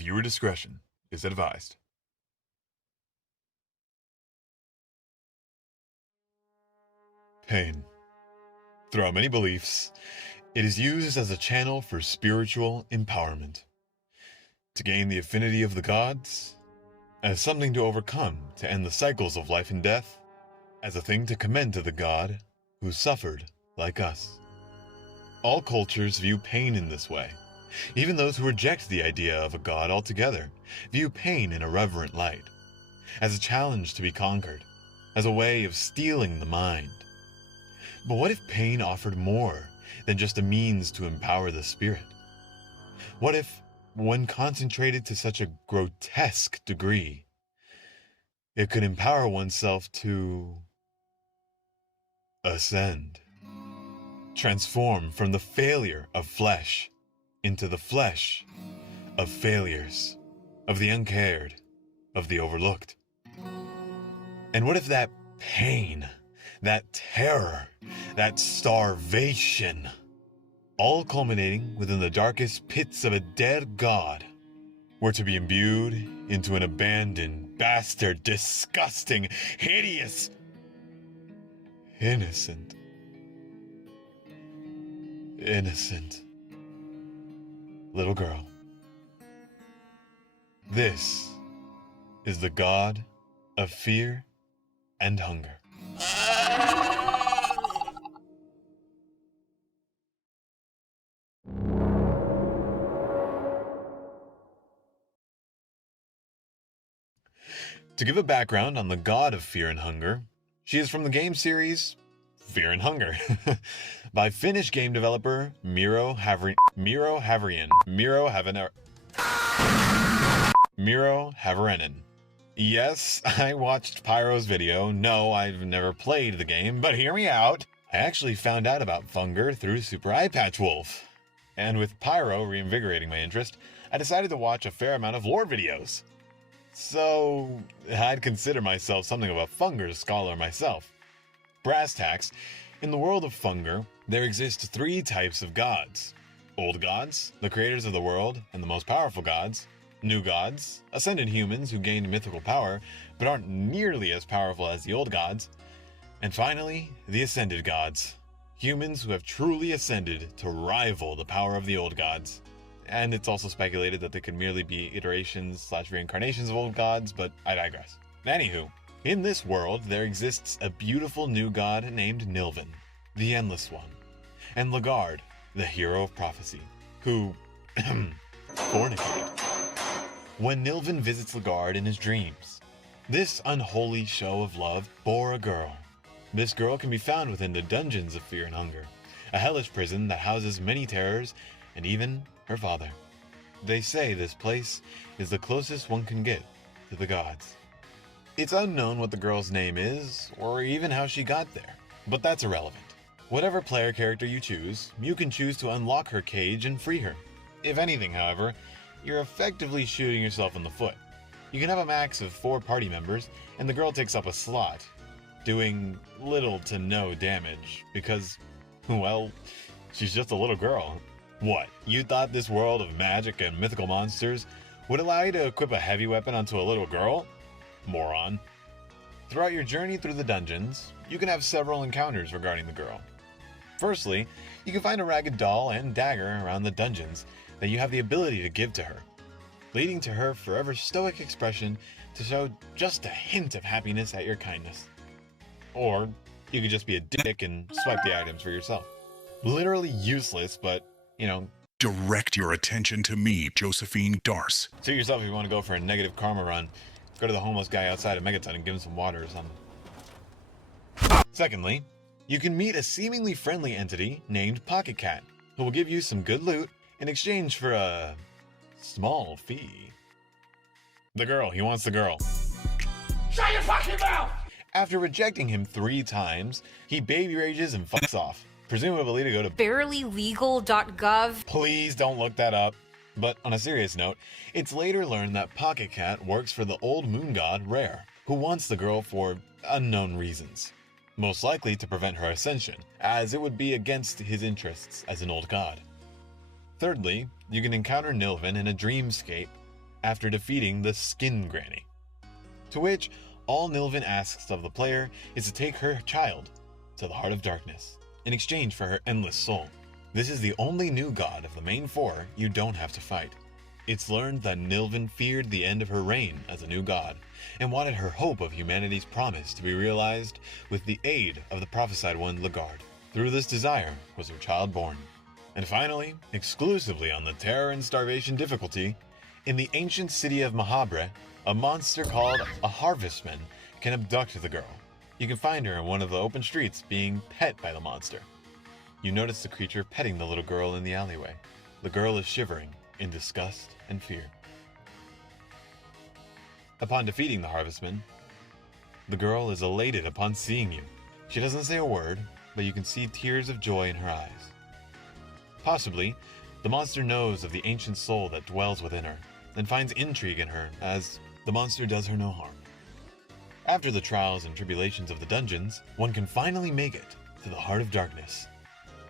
Viewer discretion is advised. Pain. Throughout many beliefs, it is used as a channel for spiritual empowerment. To gain the affinity of the gods, as something to overcome to end the cycles of life and death, as a thing to commend to the God who suffered like us. All cultures view pain in this way. Even those who reject the idea of a God altogether view pain in a reverent light, as a challenge to be conquered, as a way of stealing the mind. But what if pain offered more than just a means to empower the spirit? What if, when concentrated to such a grotesque degree, it could empower oneself to ascend, transform from the failure of flesh into the flesh of failures, of the uncared, of the overlooked? And what if that pain, that terror, that starvation, all culminating within the darkest pits of a dead god, were to be imbued into an abandoned, bastard, disgusting, hideous, innocent little girl? This is the god of fear and hunger. To give a background on the god of fear and hunger, she is from the game series Fear and Hunger by Finnish game developer Miro Havarinen. Yes, I watched Pyro's video. No, I've never played the game, but hear me out. I actually found out about Funger through Super Eye Patch Wolf. And with Pyro reinvigorating my interest, I decided to watch a fair amount of lore videos. So, I'd consider myself something of a Funger scholar myself. Brass tacks, in the world of Funger, there exist 3 types of gods. Old gods, the creators of the world and the most powerful gods. New gods, ascended humans who gained mythical power, but aren't nearly as powerful as the old gods. And finally, the ascended gods, humans who have truly ascended to rival the power of the old gods. And it's also speculated that they could merely be iterations/reincarnations of old gods, but I digress. Anywho, in this world, there exists a beautiful new god named Nilvin, the Endless One, and Lagard, the hero of prophecy, who fornicate when Nilvin visits Lagard in his dreams. This unholy show of love bore a girl. This girl can be found within the dungeons of Fear and Hunger, a hellish prison that houses many terrors and even her father. They say this place is the closest one can get to the gods. It's unknown what the girl's name is, or even how she got there, but that's irrelevant. Whatever player character you choose, you can choose to unlock her cage and free her. If anything, however, you're effectively shooting yourself in the foot. You can have a max of 4 party members, and the girl takes up a slot, doing little to no damage, because, well, she's just a little girl. What, you thought this world of magic and mythical monsters would allow you to equip a heavy weapon onto a little girl? Moron. Throughout your journey through the dungeons, you can have several encounters regarding the girl. Firstly, you can find a ragged doll and dagger around the dungeons that you have the ability to give to her, leading to her forever stoic expression to show just a hint of happiness at your kindness. Or, you could just be a dick and swipe the items for yourself. Literally useless, but, Direct your attention to me, Josephine Darce. suit yourself if you want to go for a negative karma run. Go to the homeless guy outside of Megaton and give him some water or something. Secondly, you can meet a seemingly friendly entity named Pocket Cat, who will give you some good loot in exchange for a small fee. The girl, he wants the girl. Shut your fucking mouth! After rejecting him 3 times, he baby rages and fucks off, presumably to go to barelylegal.gov. Please don't look that up. But on a serious note, it's later learned that Pocket Cat works for the old moon god Rare, who wants the girl for unknown reasons. Most likely to prevent her ascension, as it would be against his interests as an old god. Thirdly, you can encounter Nilvin in a dreamscape after defeating the Skin Granny. To which all Nilvin asks of the player is to take her child to the Heart of Darkness in exchange for her endless soul. This is the only new god of the main four you don't have to fight. It's learned that Nilvin feared the end of her reign as a new god and wanted her hope of humanity's promise to be realized with the aid of the prophesied one Lagarde. Through this desire was her child born. And finally, exclusively on the Terror and Starvation difficulty, in the ancient city of Mahabre, a monster called a Harvestman can abduct the girl. You can find her in one of the open streets being pet by the monster. You notice the creature petting the little girl in the alleyway. The girl is shivering in disgust and fear. Upon defeating the Harvestman, the girl is elated upon seeing you. She doesn't say a word, but you can see tears of joy in her eyes. Possibly, the monster knows of the ancient soul that dwells within her, and finds intrigue in her, as the monster does her no harm. After the trials and tribulations of the dungeons, one can finally make it to the Heart of Darkness.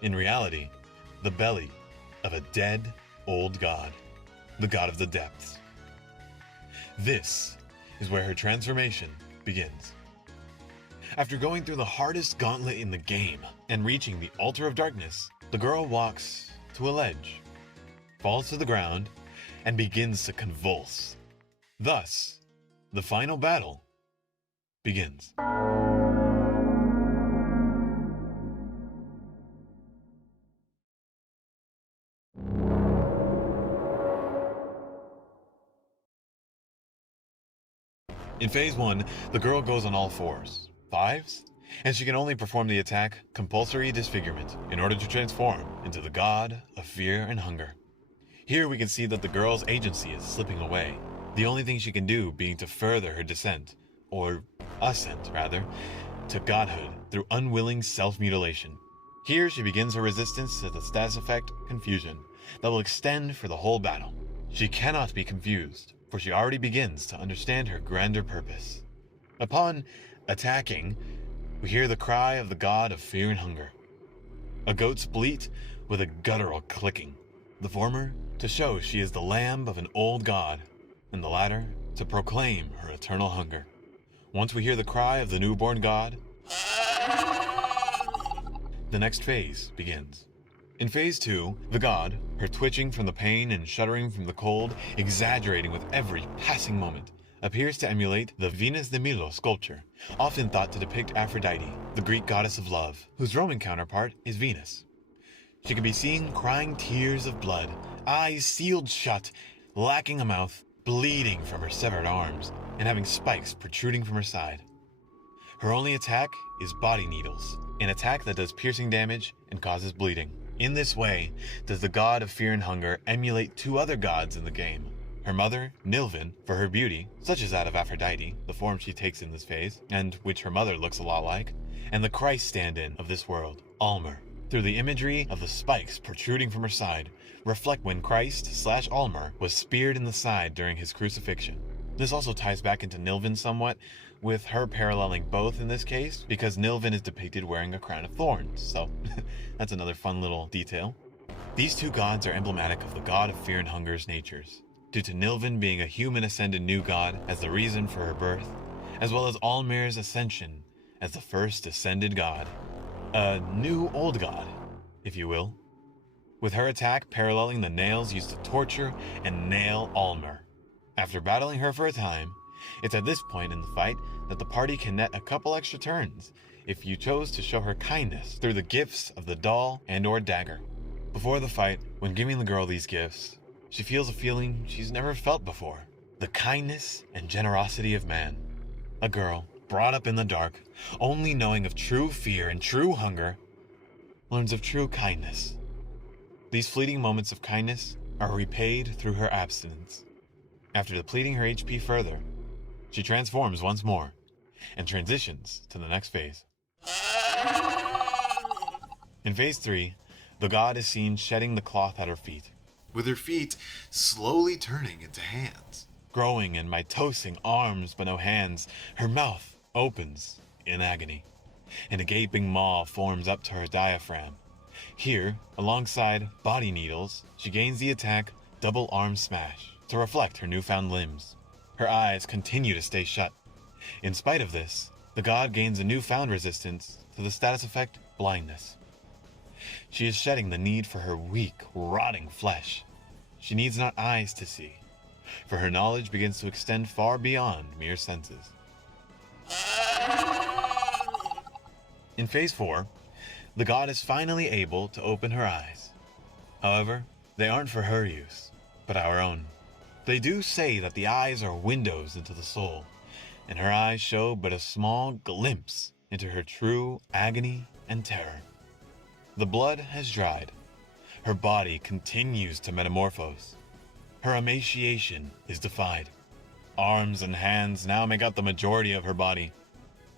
In reality, the belly of a dead, old god, the god of the depths. This is where her transformation begins. After going through the hardest gauntlet in the game and reaching the Altar of Darkness, the girl walks to a ledge, falls to the ground, and begins to convulse. Thus, the final battle begins. In Phase 1, the girl goes on all fours, fives, and she can only perform the attack Compulsory Disfigurement in order to transform into the god of fear and hunger. Here we can see that the girl's agency is slipping away, the only thing she can do being to further her descent, or ascent rather, to godhood through unwilling self-mutilation. Here she begins her resistance to the status effect Confusion that will extend for the whole battle. She cannot be confused, for she already begins to understand her grander purpose. Upon attacking, we hear the cry of the god of fear and hunger. A goat's bleat with a guttural clicking. The former to show she is the lamb of an old god, and the latter to proclaim her eternal hunger. Once we hear the cry of the newborn god, the next phase begins. In Phase 2, the god, her twitching from the pain and shuddering from the cold, exaggerating with every passing moment, appears to emulate the Venus de Milo sculpture, often thought to depict Aphrodite, the Greek goddess of love, whose Roman counterpart is Venus. She can be seen crying tears of blood, eyes sealed shut, lacking a mouth, bleeding from her severed arms, and having spikes protruding from her side. Her only attack is body needles, an attack that does piercing damage and causes bleeding. In this way, does the god of fear and hunger emulate two other gods in the game. Her mother, Nilvin, for her beauty, such as that of Aphrodite, the form she takes in this phase, and which her mother looks a lot like, and the Christ stand-in of this world, Almer, through the imagery of the spikes protruding from her side, reflect when Christ/Almer was speared in the side during his crucifixion. This also ties back into Nilvin somewhat, with her paralleling both in this case, because Nilvin is depicted wearing a crown of thorns, so that's another fun little detail. These two gods are emblematic of the god of fear and hunger's natures, due to Nilvin being a human ascended new god as the reason for her birth, as well as Almir's ascension as the first ascended god. A new old god, if you will, with her attack paralleling the nails used to torture and nail Almer. After battling her for a time, it's at this point in the fight that the party can net a couple extra turns if you chose to show her kindness through the gifts of the doll and or dagger. Before the fight, when giving the girl these gifts, she feels a feeling she's never felt before, the kindness and generosity of man. A girl, brought up in the dark, only knowing of true fear and true hunger, learns of true kindness. These fleeting moments of kindness are repaid through her abstinence. After depleting her HP further, she transforms once more and transitions to the next phase. In Phase 3, the god is seen shedding the cloth at her feet, with her feet slowly turning into hands. Growing and mitosing arms but no hands, her mouth opens in agony, and a gaping maw forms up to her diaphragm. Here, alongside body needles, she gains the attack Double Arm Smash to reflect her newfound limbs. Her eyes continue to stay shut. In spite of this, the god gains a newfound resistance to the status effect blindness. She is shedding the need for her weak, rotting flesh. She needs not eyes to see, for her knowledge begins to extend far beyond mere senses. In Phase 4, the god is finally able to open her eyes. However, they aren't for her use, but our own. They do say that the eyes are windows into the soul, and her eyes show but a small glimpse into her true agony and terror. The blood has dried. Her body continues to metamorphose. Her emaciation is defied. Arms and hands now make up the majority of her body.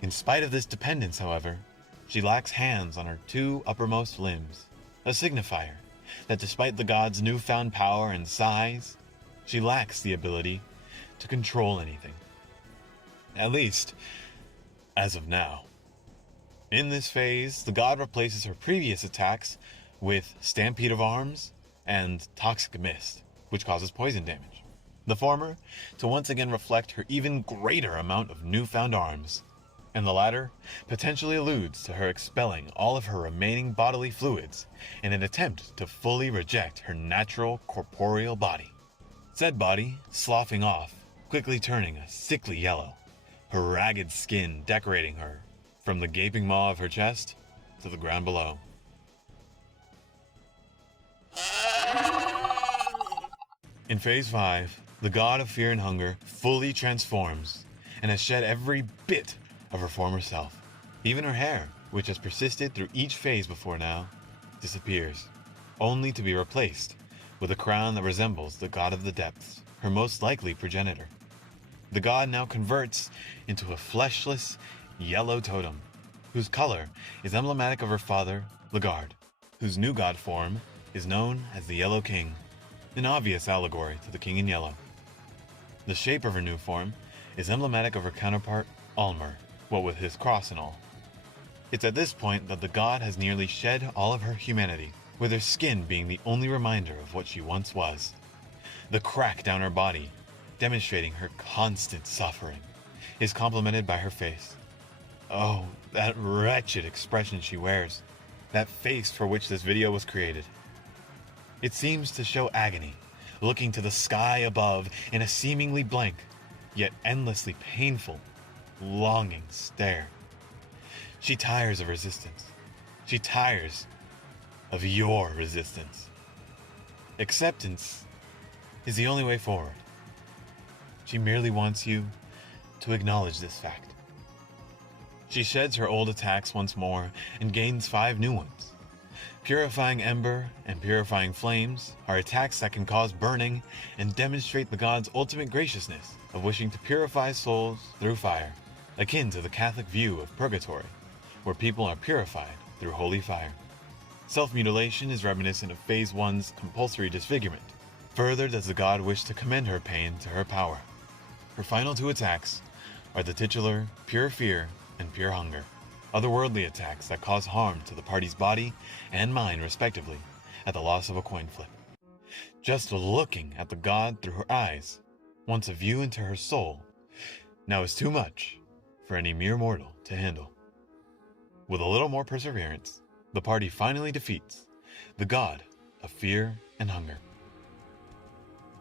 In spite of this dependence, however, she lacks hands on her two uppermost limbs, a signifier that despite the god's newfound power and size, she lacks the ability to control anything. At least, as of now. In this phase, the god replaces her previous attacks with Stampede of Arms and Toxic Mist, which causes poison damage. The former to once again reflect her even greater amount of newfound arms, and the latter potentially alludes to her expelling all of her remaining bodily fluids in an attempt to fully reject her natural corporeal body. Said body sloughing off, quickly turning a sickly yellow, her ragged skin decorating her from the gaping maw of her chest to the ground below. In Phase 5, the god of fear and hunger fully transforms and has shed every bit of her former self. Even her hair, which has persisted through each phase before now, disappears, only to be replaced with a crown that resembles the god of the depths, her most likely progenitor. The god now converts into a fleshless, yellow totem, whose color is emblematic of her father, Ligard, whose new god form is known as the Yellow King, an obvious allegory to the King in Yellow. The shape of her new form is emblematic of her counterpart, Almer, what with his cross and all. It's at this point that the god has nearly shed all of her humanity, with her skin being the only reminder of what she once was. The crack down her body, demonstrating her constant suffering, is complemented by her face. Oh, that wretched expression she wears, that face for which this video was created. It seems to show agony, looking to the sky above in a seemingly blank, yet endlessly painful, longing stare. She tires of resistance. She tires of your resistance. Acceptance is the only way forward. She merely wants you to acknowledge this fact. She sheds her old attacks once more and gains 5 new ones. Purifying Ember and Purifying Flames are attacks that can cause burning and demonstrate the god's ultimate graciousness of wishing to purify souls through fire, akin to the Catholic view of purgatory, where people are purified through holy fire. Self-mutilation is reminiscent of Phase 1's compulsory disfigurement. Further does the god wish to commend her pain to her power. Her final 2 attacks are the titular Pure Fear and Pure Hunger, otherworldly attacks that cause harm to the party's body and mind respectively at the loss of a coin flip. Just looking at the god through her eyes, once a view into her soul, now is too much for any mere mortal to handle. With a little more perseverance, the party finally defeats the god of fear and hunger.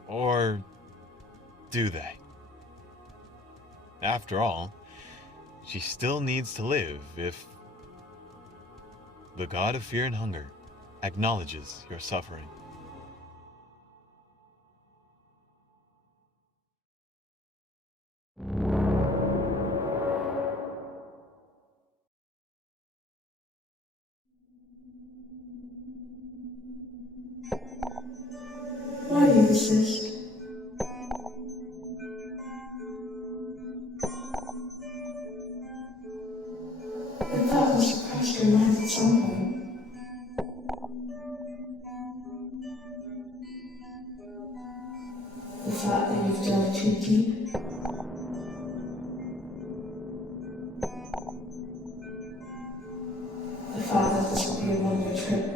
Or do they? After all, she still needs to live if the god of fear and hunger acknowledges your suffering. Why do you insist? The thought must have crossed your mind at some point. The thought that you've delved too deep. The thought that this will be a one-way trip.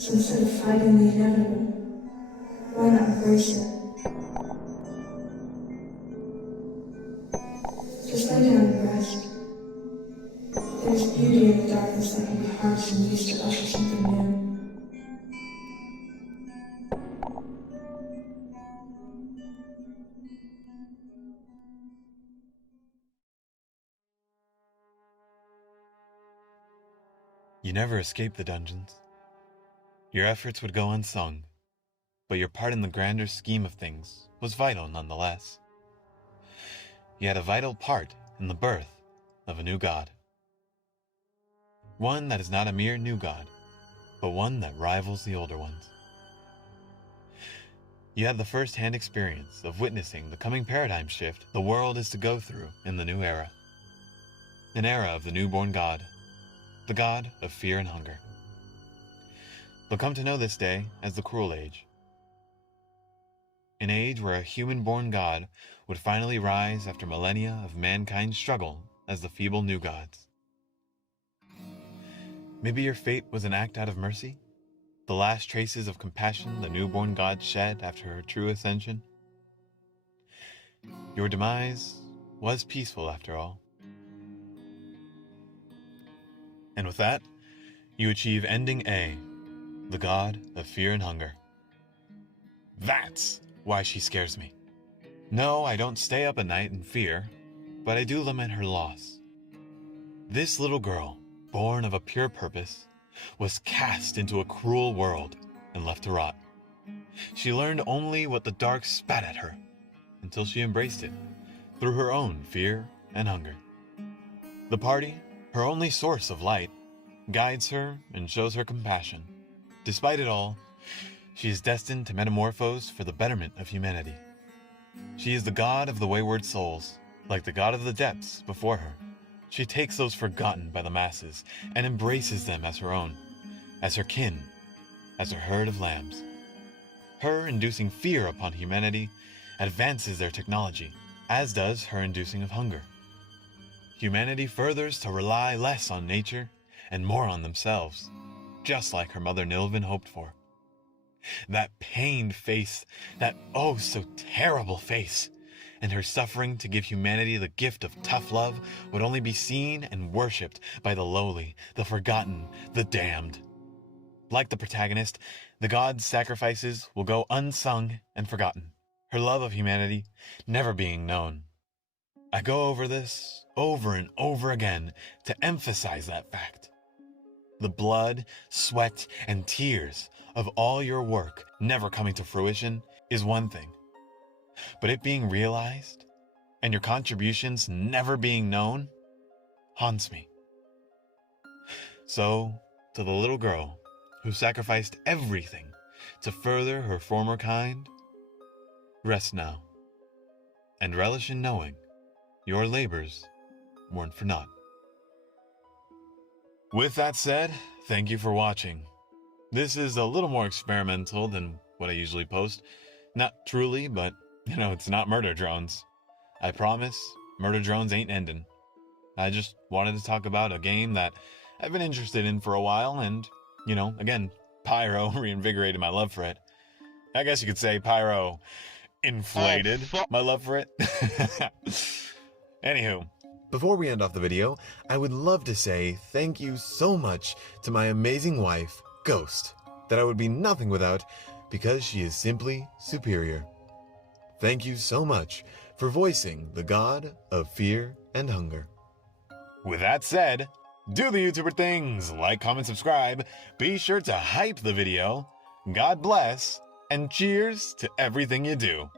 So instead of fighting the inevitable, why not embrace it? Just lay down and rest. There's beauty in the darkness that can be harsh and used to usher something new. You never escaped the dungeons. Your efforts would go unsung, but your part in the grander scheme of things was vital nonetheless. You had a vital part in the birth of a new god. One that is not a mere new god, but one that rivals the older ones. You had the first-hand experience of witnessing the coming paradigm shift the world is to go through in the new era. An era of the newborn god, the god of fear and hunger. But come to know this day as the Cruel Age. An age where a human-born god would finally rise after millennia of mankind's struggle as the feeble new gods. Maybe your fate was an act out of mercy? The last traces of compassion the newborn god shed after her true ascension? Your demise was peaceful after all. And with that, you achieve ending A, the god of fear and hunger. That's why she scares me. No, I don't stay up at night in fear, but I do lament her loss. This little girl, born of a pure purpose, was cast into a cruel world and left to rot. She learned only what the dark spat at her, until she embraced it, through her own fear and hunger. The party, her only source of light, guides her and shows her compassion. Despite it all, she is destined to metamorphose for the betterment of humanity. She is the god of the wayward souls, like the god of the depths before her. She takes those forgotten by the masses and embraces them as her own, as her kin, as her herd of lambs. Her inducing fear upon humanity advances their technology, as does her inducing of hunger. Humanity furthers to rely less on nature and more on themselves, just like her mother Nilvin hoped for. That pained face, that oh so terrible face, and her suffering to give humanity the gift of tough love would only be seen and worshipped by the lowly, the forgotten, the damned. Like the protagonist, the god's sacrifices will go unsung and forgotten, her love of humanity never being known. I go over this over and over again to emphasize that fact. The blood, sweat, and tears of all your work never coming to fruition is one thing. But it being realized, and your contributions never being known, haunts me. So, to the little girl who sacrificed everything to further her former kind, rest now, and relish in knowing your labors weren't for naught. With that said, thank you for watching. This is a little more experimental than what I usually post. Not truly, but, it's not murder drones. I promise, murder drones ain't ending. I just wanted to talk about a game that I've been interested in for a while, and, again, Pyro reinvigorated my love for it. I guess you could say Pyro inflated my love for it. Anywho, before we end off the video, I would love to say thank you so much to my amazing wife, Ghost, that I would be nothing without, because she is simply superior. Thank you so much for voicing the god of fear and hunger. With that said, do the YouTuber things, like, comment, subscribe, be sure to hype the video, God bless, and cheers to everything you do.